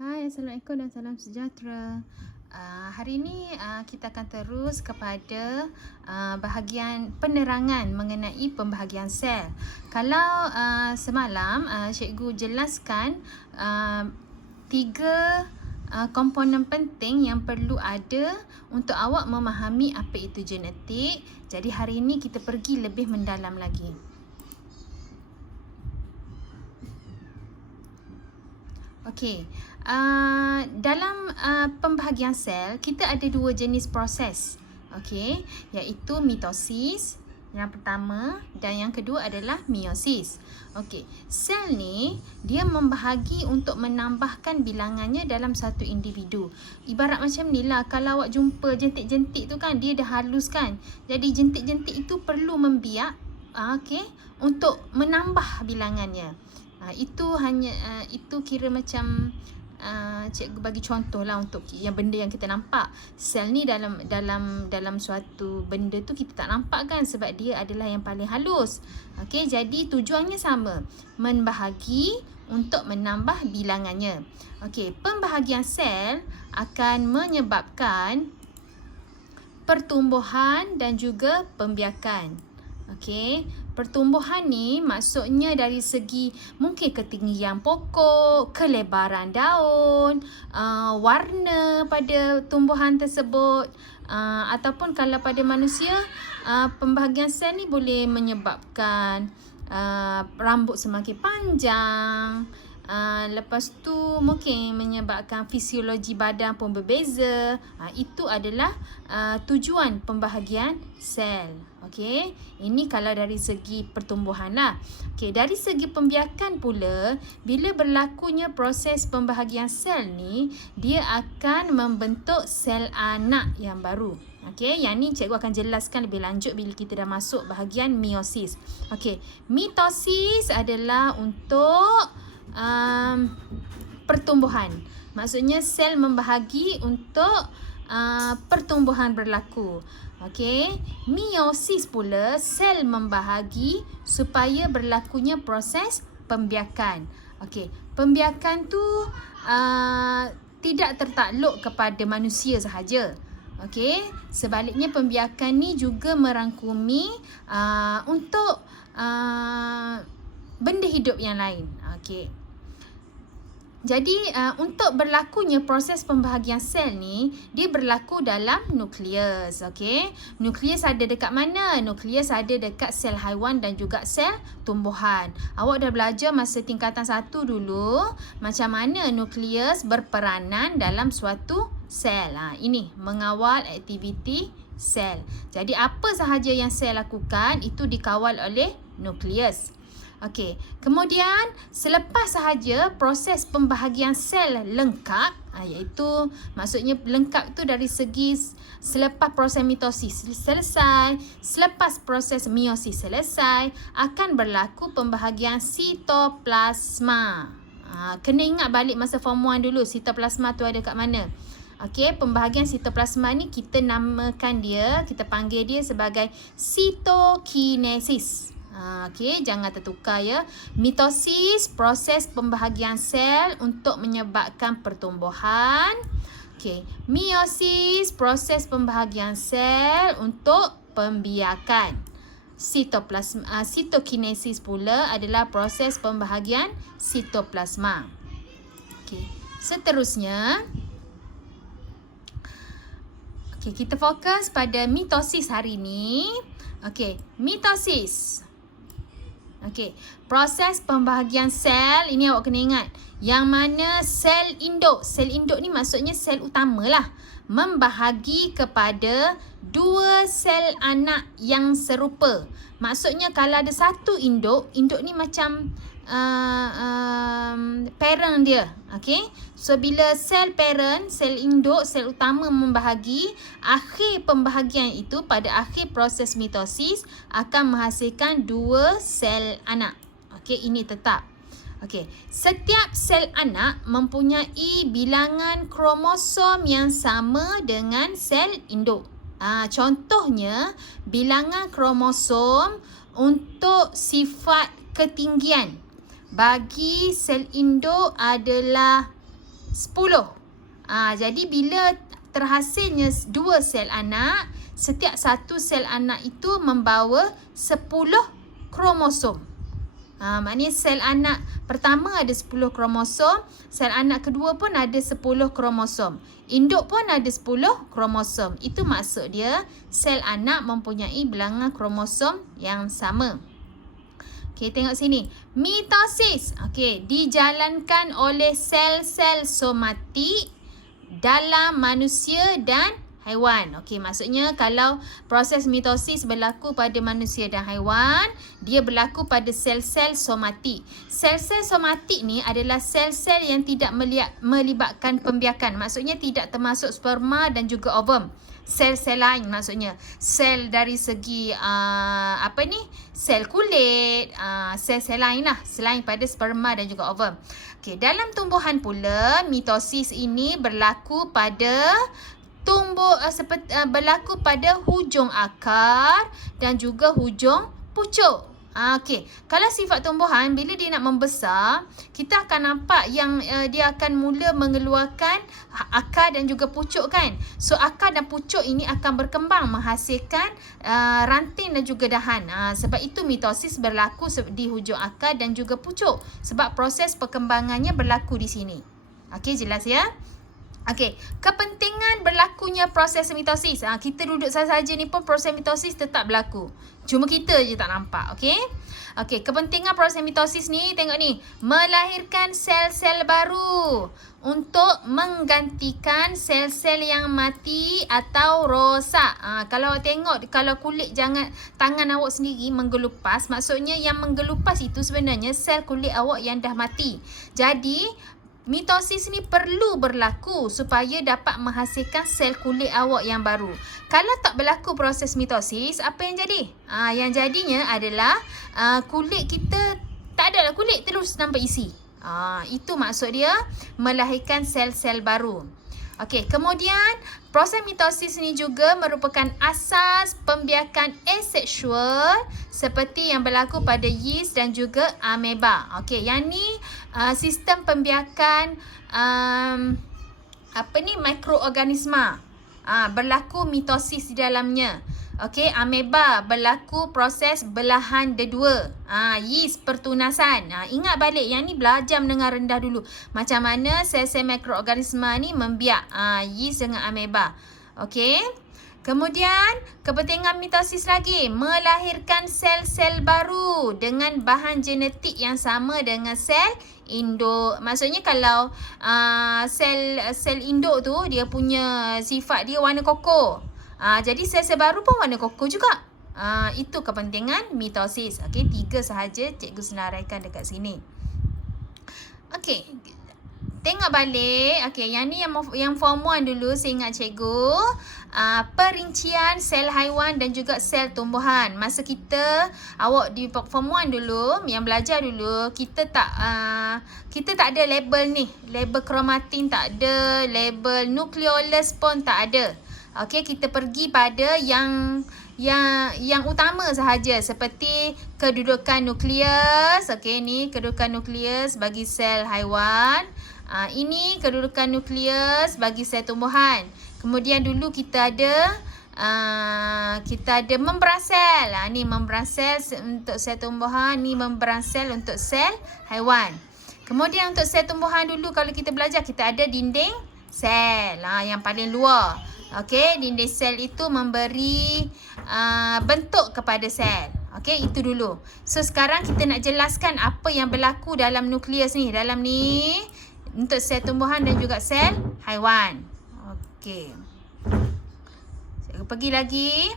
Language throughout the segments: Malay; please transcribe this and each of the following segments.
Hai, Assalamualaikum dan salam sejahtera. Hari ini kita akan terus kepada bahagian penerangan mengenai pembahagian sel. Kalau semalam cikgu jelaskan tiga komponen penting yang perlu ada untuk awak memahami apa itu genetik. Jadi hari ini kita pergi lebih mendalam lagi. Okey, dalam pembahagian sel, kita ada dua jenis proses. Okey, iaitu mitosis yang pertama dan yang kedua adalah meiosis. Okey, sel ni dia membahagi untuk menambahkan bilangannya dalam satu individu. Ibarat macam ni lah, kalau awak jumpa jentik-jentik tu kan, dia dah halus kan. Jadi jentik-jentik itu perlu membiak, okey, untuk menambah bilangannya. Itu hanya itu kira macam cikgu bagi contoh lah untuk yang benda yang kita nampak. Sel ni dalam suatu benda tu kita tak nampak kan, sebab dia adalah yang paling halus. Okey, jadi tujuannya sama, membahagi untuk menambah bilangannya. Okey, pembahagian sel akan menyebabkan pertumbuhan dan juga pembiakan. Okey, pertumbuhan ni maksudnya dari segi mungkin ketinggian pokok, kelebaran daun, warna pada tumbuhan tersebut, ataupun kalau pada manusia, pembahagian sel ni boleh menyebabkan rambut semakin panjang. Lepas tu mungkin menyebabkan fisiologi badan pun berbeza. Itu adalah tujuan pembahagian sel. Okey, ini kalau dari segi pertumbuhan lah. Okey, dari segi pembiakan pula, bila berlakunya proses pembahagian sel ni, dia akan membentuk sel anak yang baru. Okey, yang ni cikgu akan jelaskan lebih lanjut bila kita dah masuk bahagian meiosis. Okey, mitosis adalah untuk pertumbuhan. Maksudnya sel membahagi untuk pertumbuhan berlaku. Okey, meiosis pula sel membahagi supaya berlakunya proses pembiakan. Okey, pembiakan tu tidak tertakluk kepada manusia sahaja. Okey, sebaliknya pembiakan ni juga merangkumi untuk benda hidup yang lain. Okey. Jadi untuk berlakunya proses pembahagian sel ni, dia berlaku dalam nukleus. Okey. Nukleus ada dekat mana? Nukleus ada dekat sel haiwan dan juga sel tumbuhan. Awak dah belajar masa tingkatan 1 dulu macam mana nukleus berperanan dalam suatu sel. Ini mengawal aktiviti sel. Jadi apa sahaja yang sel lakukan itu dikawal oleh nukleus. Okey, kemudian selepas sahaja proses pembahagian sel lengkap, iaitu maksudnya lengkap itu dari segi selepas proses mitosis selesai, selepas proses meiosis selesai, akan berlaku pembahagian sitoplasma. Kena ingat balik masa form 1 dulu, sitoplasma tu ada kat mana. Okey, pembahagian sitoplasma ni kita namakan dia, kita panggil dia sebagai sitokinesis. Okey, jangan tertukar ya. Mitosis, proses pembahagian sel untuk menyebabkan pertumbuhan. Okey, meiosis, proses pembahagian sel untuk pembiakan. Sitokinesis pula adalah proses pembahagian sitoplasma. Okey, seterusnya kita fokus pada mitosis hari ini. Okey, mitosis. Okey, proses pembahagian sel ini awak kena ingat. Yang mana sel induk. Sel induk ni maksudnya sel utama lah. Membahagi kepada dua sel anak yang serupa. Maksudnya kalau ada satu induk, induk ni macam parent dia. Okey. So bila sel parent, sel induk, sel utama membahagi, akhir pembahagian itu pada akhir proses mitosis akan menghasilkan dua sel anak. Okey, ini tetap. Okey, setiap sel anak mempunyai bilangan kromosom yang sama dengan sel induk. Contohnya bilangan kromosom untuk sifat ketinggian bagi sel induk adalah 10. Jadi bila terhasilnya 2 sel anak, setiap satu sel anak itu membawa 10 kromosom. Maknanya sel anak pertama ada 10 kromosom, sel anak kedua pun ada 10 kromosom. Induk pun ada 10 kromosom. Itu maksud dia sel anak mempunyai bilangan kromosom yang sama. Okey, tengok sini. Mitosis, dijalankan oleh sel-sel somatik dalam manusia dan haiwan. Maksudnya kalau proses mitosis berlaku pada manusia dan haiwan, dia berlaku pada sel-sel somatik. Sel-sel somatik ni adalah sel-sel yang tidak melibatkan pembiakan. Maksudnya tidak termasuk sperma dan juga ovum. Sel-sel lain maksudnya. Sel dari segi sel kulit, sel-sel lain lah selain pada sperma dan juga ovum. Dalam tumbuhan pula, mitosis ini berlaku pada berlaku pada hujung akar dan juga hujung pucuk. Kalau sifat tumbuhan, bila dia nak membesar, kita akan nampak yang dia akan mula mengeluarkan akar dan juga pucuk kan. So akar dan pucuk ini akan berkembang menghasilkan ranting dan juga dahan. Sebab itu mitosis berlaku di hujung akar dan juga pucuk. Sebab proses perkembangannya berlaku di sini. Jelas ya? Kepentingan berlakunya proses mitosis. Kita duduk saja ni pun proses mitosis tetap berlaku. Cuma kita je tak nampak. Kepentingan proses mitosis ni, tengok ni. Melahirkan sel-sel baru untuk menggantikan sel-sel yang mati atau rosak. Kalau tengok, kalau kulit tangan awak sendiri menggelupas, maksudnya yang menggelupas itu sebenarnya sel kulit awak yang dah mati. Jadi mitosis ni perlu berlaku supaya dapat menghasilkan sel kulit awak yang baru. Kalau tak berlaku proses mitosis, apa yang jadi? Yang jadinya adalah kulit kita tak ada lah kulit, terus nampak isi. Itu maksud dia melahirkan sel-sel baru. Kemudian proses mitosis ni juga merupakan asas pembiakan aseksual seperti yang berlaku pada yeast dan juga ameba. Yang ni sistem pembiakan mikroorganisma. Berlaku mitosis di dalamnya. Ameba berlaku proses belahan dedua. Yeast pertunasan. Ingat balik yang ni belajar mendengar rendah dulu. Macam mana sel-sel mikroorganisma ni membiak yeast dengan ameba. Kemudian kepentingan mitosis lagi, melahirkan sel-sel baru dengan bahan genetik yang sama dengan sel induk. Maksudnya kalau sel induk tu dia punya sifat dia warna koko. Jadi sel-sel baru pun warna koko juga. Itu kepentingan mitosis. 3 sahaja cikgu senaraikan dekat sini. Tengok balik. Yang ni yang form 1 dulu saya ingat cikgu. Perincian sel haiwan dan juga sel tumbuhan. Masa awak di form 1 dulu, yang belajar dulu, kita tak ada label ni. Label kromatin tak ada, label nukleolus pun tak ada. Kita pergi pada yang utama sahaja, seperti kedudukan nukleus. Ni kedudukan nukleus bagi sel haiwan. Ini kedudukan nukleus bagi sel tumbuhan. Kemudian dulu kita ada membran sel. Ni membran sel untuk sel tumbuhan, ni membran sel untuk sel haiwan. Kemudian untuk sel tumbuhan dulu kalau kita belajar, kita ada dinding sel yang paling luar. Dinding sel itu memberi bentuk kepada sel. Itu dulu. So sekarang kita nak jelaskan apa yang berlaku dalam nukleus ni. Dalam ni untuk sel tumbuhan dan juga sel haiwan. Saya pergi lagi.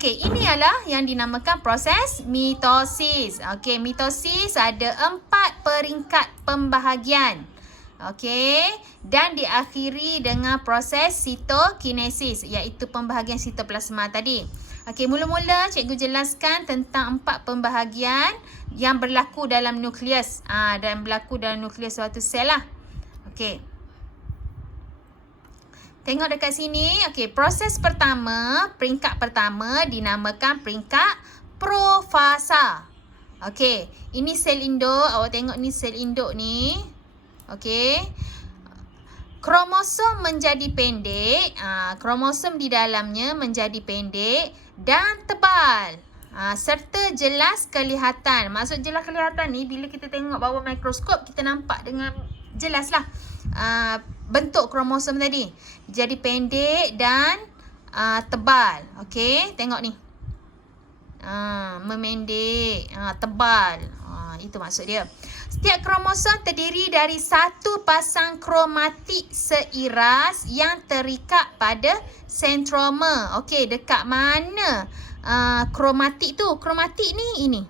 Ini adalah yang dinamakan proses mitosis. Mitosis ada 4 peringkat pembahagian. Dan diakhiri dengan proses sitokinesis, iaitu pembahagian sitoplasma tadi. Mula-mula cikgu jelaskan tentang 4 pembahagian yang berlaku dalam nukleus. Dan berlaku dalam nukleus suatu sel lah. Tengok dekat sini. Proses pertama, peringkat pertama dinamakan peringkat profasa. Ini sel induk. Awak tengok ni sel induk ni. kromosom menjadi pendek, kromosom di dalamnya menjadi pendek dan tebal. Serta jelas kelihatan. Maksud jelas kelihatan ni, bila kita tengok bawah mikroskop, kita nampak dengan jelas lah bentuk kromosom tadi. Jadi pendek dan tebal. Okey, tengok ni. Memendek, tebal. Itu maksud dia. Setiap kromosom terdiri dari satu pasang kromatik seiras yang terikat pada sentroma. Okey, dekat mana kromatik tu? Kromatik ni ini.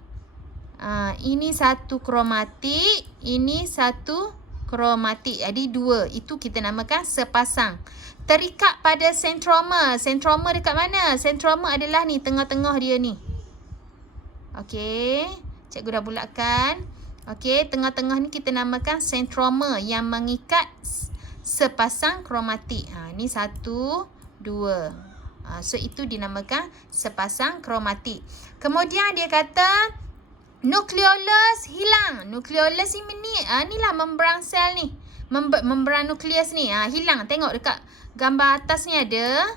Ini satu kromatik, ini satu kromatik. Jadi dua. Itu kita namakan sepasang. Terikat pada sentroma. Sentroma dekat mana? Sentroma adalah ni, tengah-tengah dia ni. Okey, cikgu dah bulatkan. Okey, tengah-tengah ni kita namakan sentroma yang mengikat sepasang kromatik. Ni satu, dua. So itu dinamakan sepasang kromatik. Kemudian dia kata nukleolus hilang. Nukleolus ni inilah membran sel ni. Membran nukleus ni hilang. Tengok dekat gambar atas ni ada.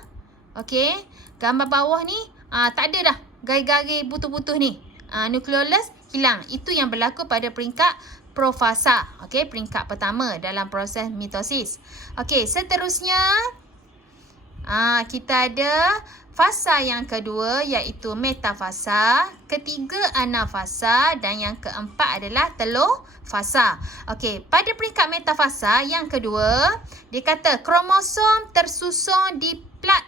Okey, gambar bawah ni tak ada dah garis-garis butuh-butuh ni. Nukleolus hilang. Itu yang berlaku pada peringkat profasa. Okey, peringkat pertama dalam proses mitosis. Okey, seterusnya kita ada fasa yang kedua, iaitu metafasa, ketiga anafasa dan yang keempat adalah telur fasa. Okey, pada peringkat metafasa yang kedua, dia kata kromosom tersusun di plat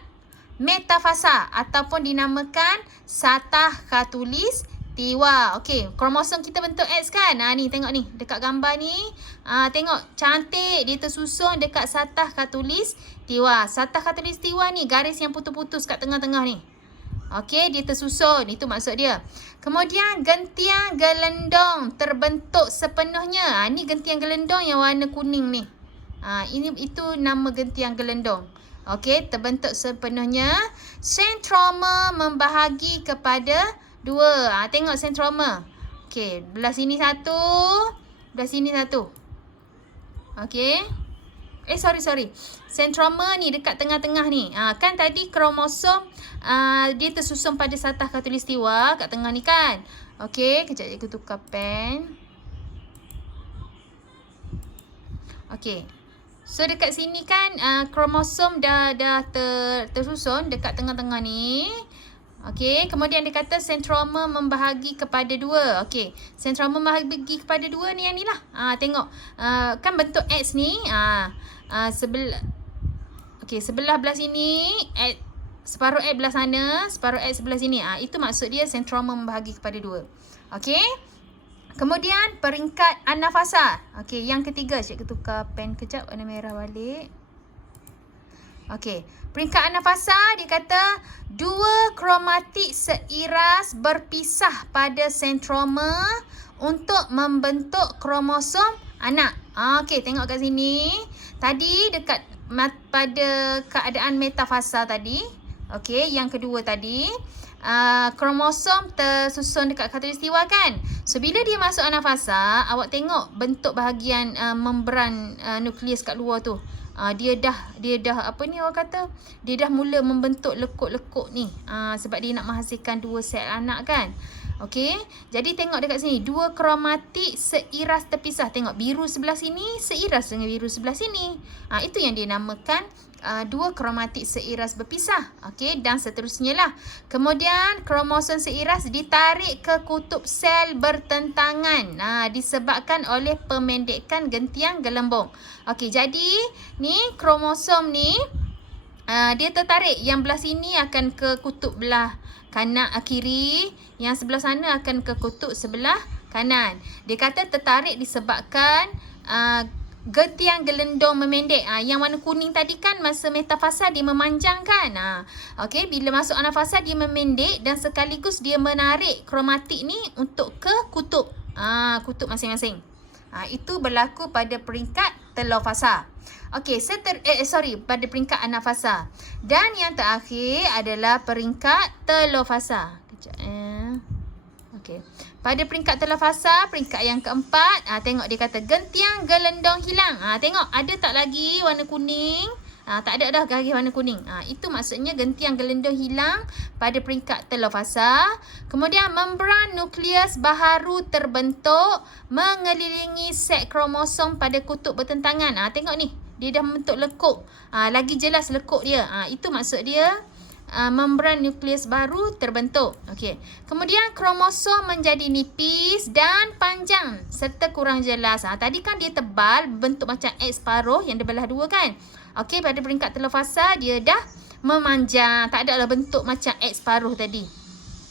metafasa ataupun dinamakan satah katulis tiwa. Okey, kromosom kita bentuk X kan? Ni tengok ni, dekat gambar ni. Tengok cantik, dia tersusun dekat satah katulis tiwa. Satah katulis tiwa ni garis yang putus-putus kat tengah-tengah ni. Okey, dia tersusun, itu maksud dia. Kemudian gentian gelendong terbentuk sepenuhnya. Ni gentian gelendong yang warna kuning ni. Itu nama gentian gelendong. Okey, terbentuk sepenuhnya. Sentroma membahagi kepada dua. Tengok sentroma. Okey, belah sini satu, belah sini satu. Okey. Sorry. Sentroma ni dekat tengah-tengah ni. Kan tadi kromosom dia tersusun pada satah khatulistiwa kat tengah ni kan. Okey, kejap aku tukar pen. Okey. So dekat sini kan kromosom dah tersusun dekat tengah-tengah ni. Okey, kemudian dia kata sentroma membahagi kepada dua. Okey, sentroma membahagi kepada dua ni yang ni lah. Tengok. Kan bentuk X ni. Sebelah belah sini, separuh X belah sana, separuh X sebelah sini. Itu maksud dia sentroma membahagi kepada dua. Okey. Kemudian peringkat anafasa. Okey, yang ketiga. Cikgu tukar pen kejap, warna merah balik. Okey, peringkat anafasa dia kata dua kromatik seiras berpisah pada sentroma untuk membentuk kromosom anak. Okey, tengok kat sini. Tadi dekat pada keadaan metafasa tadi. Okey, yang kedua tadi. Kromosom tersusun dekat khatulistiwa kan. So bila dia masuk anafasa, awak tengok bentuk bahagian membran nukleus kat luar tu. Dia dah apa ni orang kata, dia dah mula membentuk lekuk-lekuk ni. Sebab dia nak menghasilkan dua sel anak kan. Okey, jadi tengok dekat sini, dua kromatik seiras terpisah. Tengok biru sebelah sini seiras dengan biru sebelah sini. Itu yang dinamakan dua kromatik seiras berpisah. Okey, dan seterusnya lah. Kemudian kromosom seiras ditarik ke kutub sel bertentangan. Disebabkan oleh pemendekan gentian gelembung. Okey, jadi ni kromosom ni dia tertarik. Yang belah sini akan ke kutub belah kanan kiri, yang sebelah sana akan ke kutub sebelah kanan. Dia kata tertarik disebabkan gentian gelendong memendek. Yang warna kuning tadi kan masa metafasa dia memanjang kan. Okey, bila masuk anafasa dia memendek dan sekaligus dia menarik kromatik ni untuk ke kutub. Kutub masing-masing. Itu berlaku pada peringkat telur fasa. Okey, pada peringkat anafasa. Dan yang terakhir adalah peringkat telur fasa. Kejap. Okey. Pada peringkat telur fasa, peringkat yang keempat, tengok dia kata gentiang gelendong hilang. Tengok ada tak lagi warna kuning? Tak ada dah garis warna kuning. Itu maksudnya gentiang gelendong hilang pada peringkat telur fasa. Kemudian membran nukleus baharu terbentuk mengelilingi set kromosom pada kutub bertentangan. Tengok ni, dia dah membentuk lekuk. Lagi jelas lekuk dia. Itu maksud dia. Membran nukleus baru terbentuk. Okey. Kemudian kromosom menjadi nipis dan panjang serta kurang jelas. Tadi kan dia tebal, bentuk macam X separuh yang dibelah dua kan. Okey, pada peringkat telur fasa dia dah memanjang, tak ada lah bentuk macam X separuh tadi.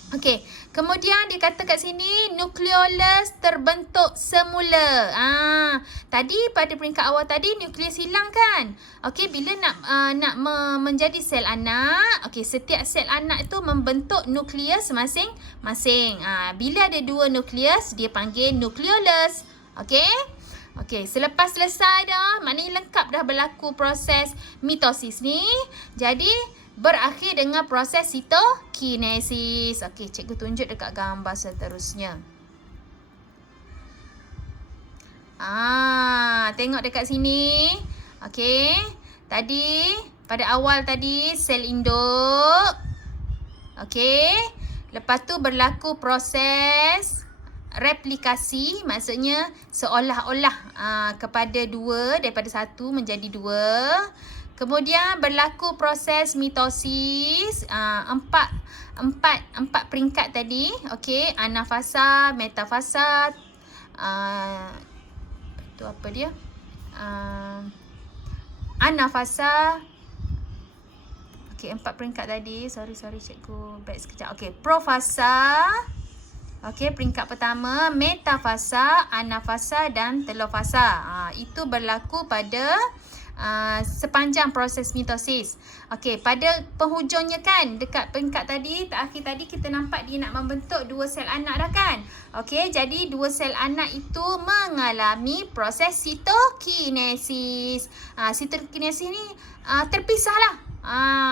Okey, kemudian dia kata kat sini nukleolus terbentuk semula. Tadi pada peringkat awal tadi nukleus hilang kan? Okey, bila nak menjadi sel anak, okey, setiap sel anak itu membentuk nukleus masing-masing. Bila ada dua nukleus, dia panggil nukleolus. Okey? Okey, selepas selesai dah, maknanya lengkap dah berlaku proses mitosis ni. Jadi berakhir dengan proses sitokinesis. Okey, cikgu tunjuk dekat gambar seterusnya. Tengok dekat sini. Okey, tadi pada awal tadi sel induk. Okey, lepas tu berlaku proses replikasi, maksudnya seolah-olah kepada dua, daripada satu menjadi dua. Kemudian berlaku proses mitosis, empat peringkat tadi. Okey, anafasa, metafasa, tu apa dia? Anafasa. Okey, 4 peringkat tadi. Sorry cikgu back sekejap. Okey, profasa. Okey, peringkat pertama metafasa, anafasa dan telur fasa. Itu berlaku pada sepanjang proses mitosis. Okey, pada penghujungnya kan, dekat peringkat tadi, akhir tadi kita nampak dia nak membentuk dua sel anak dah kan. Okey, jadi dua sel anak itu mengalami proses sitokinesis. Sitokinesis ni terpisah lah.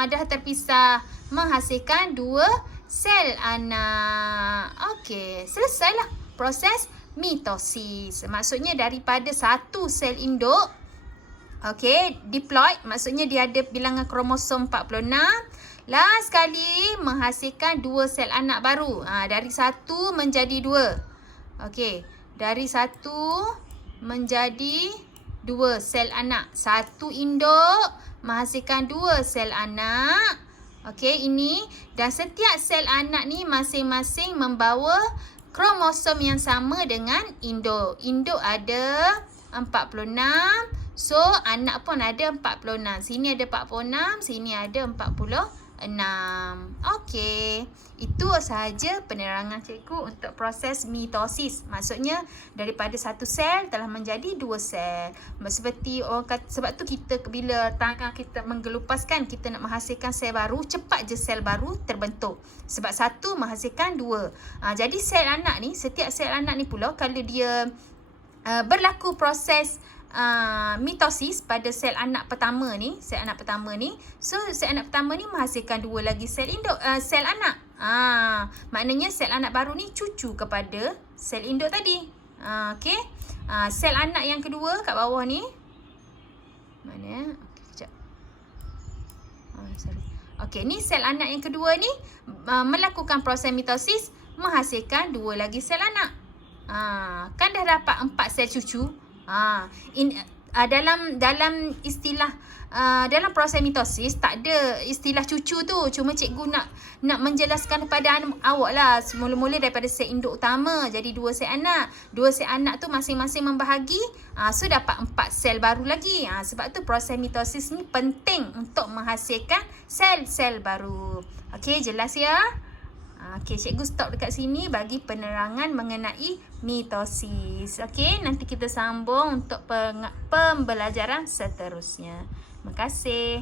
Dah terpisah, menghasilkan dua sel anak. Okey, selesailah proses mitosis. Maksudnya daripada satu sel induk, okey, diploid, maksudnya dia ada bilangan kromosom 46. Last sekali menghasilkan dua sel anak baru. Dari satu menjadi dua. Okey, dari satu menjadi dua sel anak. Satu induk menghasilkan dua sel anak. Okey, ini dan setiap sel anak ni masing-masing membawa kromosom yang sama dengan induk. Induk ada 46. So, anak pun ada 46. Sini ada 46, sini ada 46. Okey. Itu sahaja penerangan cikgu untuk proses mitosis. Maksudnya daripada satu sel telah menjadi dua sel. Seperti orang kata, sebab tu kita bila tangan kita menggelupaskan, kita nak menghasilkan sel baru, cepat je sel baru terbentuk. Sebab satu menghasilkan dua. Jadi sel anak ni, setiap sel anak ni pula kalau dia berlaku proses mitosis pada sel anak pertama ni, so sel anak pertama ni menghasilkan dua lagi sel induk, sel anak. Maknanya sel anak baru ni cucu kepada sel induk tadi. Okey. Sel anak yang kedua kat bawah ni. Mana? Okey, kejap. Sorry. Okey, ni sel anak yang kedua ni melakukan proses mitosis, menghasilkan dua lagi sel anak. Kan dah dapat 4 sel cucu. Dalam istilah dalam proses mitosis tak ada istilah cucu tu. Cuma cikgu nak menjelaskan kepada awak lah. Semula-mula daripada sel induk utama jadi dua sel anak. Dua sel anak tu masing-masing membahagi. So dapat 4 sel baru lagi. Sebab tu proses mitosis ni penting untuk menghasilkan sel-sel baru. Okey, jelas ya? Okey, cikgu stop dekat sini bagi penerangan mengenai mitosis. Okey, nanti kita sambung untuk pembelajaran seterusnya. Terima kasih.